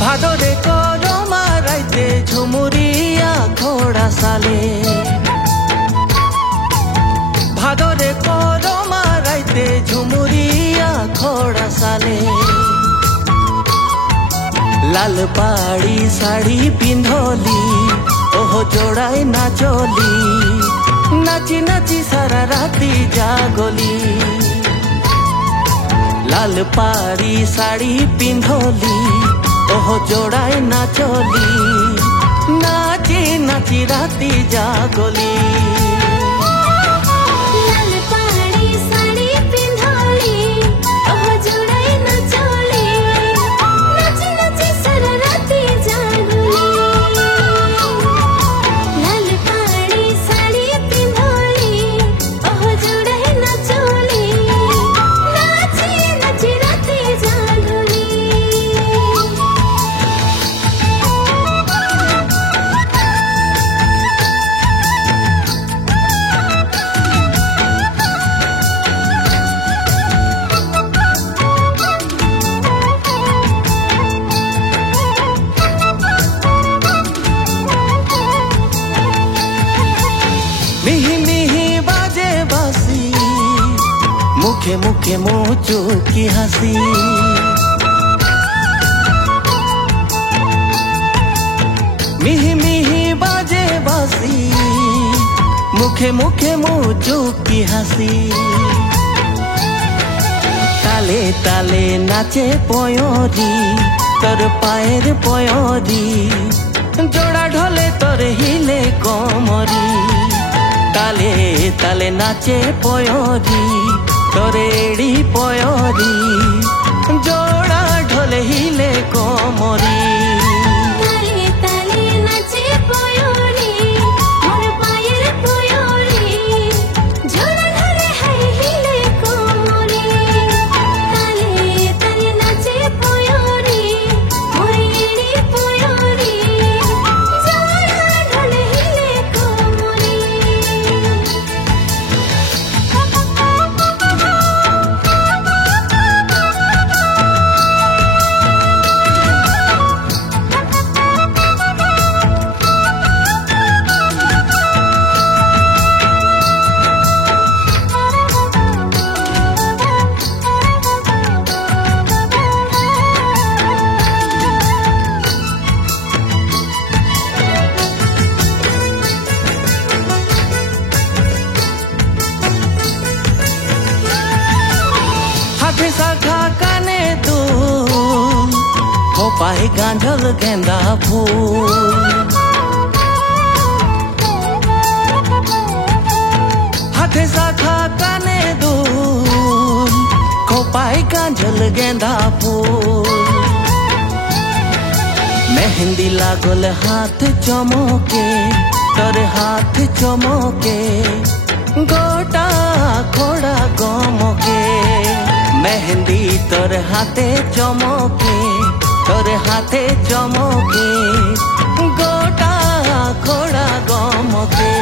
भादरे करो माराइते झुमुरिया घोड़ा साले भादरे करो माराइते झुमुरिया घोड़ा साले लाल पाड़ी साड़ी पिंधोली ओहो जोड़ाई नाचोली नाची नाची सारा राती जागोली लाल पाड़ी साड़ी पिंधोली ओहो जोड़ाई नाचोली नाची नाची राती जागोली मिही मिही बाजे बासी मुखे मुखे मोचो की हंसी मिही मिही बाजे बासी मुखे मुखे मोचो की हंसी ताले ताले नाचे पयोरी तोर पाएर पयोरी जोड़ा ढोले तोर हिले कोमरी ताले ताले नाचे पयोरी तोरेड़ी पयोरी जोड़ा ढोले हिले कोमरी ताले ताले नाचे पयोरी मोर पायर पयोरी जोड़ा ढोले हिले कोमरी ताले ताले नाचे पयोरी मोर एड़ी पयोरी जोड़ा ढोले हिले कोमरी हाथे साखा काने दूल खोपाई गांधल गेंदा फूल हाथे साखा काने दूल खोपाई गांधल गेंदा फूल मेहंदी लागल हाथ चमके तोर हाथ चमके गोटा खोड़ा गमके मेहंदी तोर हाथे चमके तोर हाथे चमके गोटा खोड़ा गमके।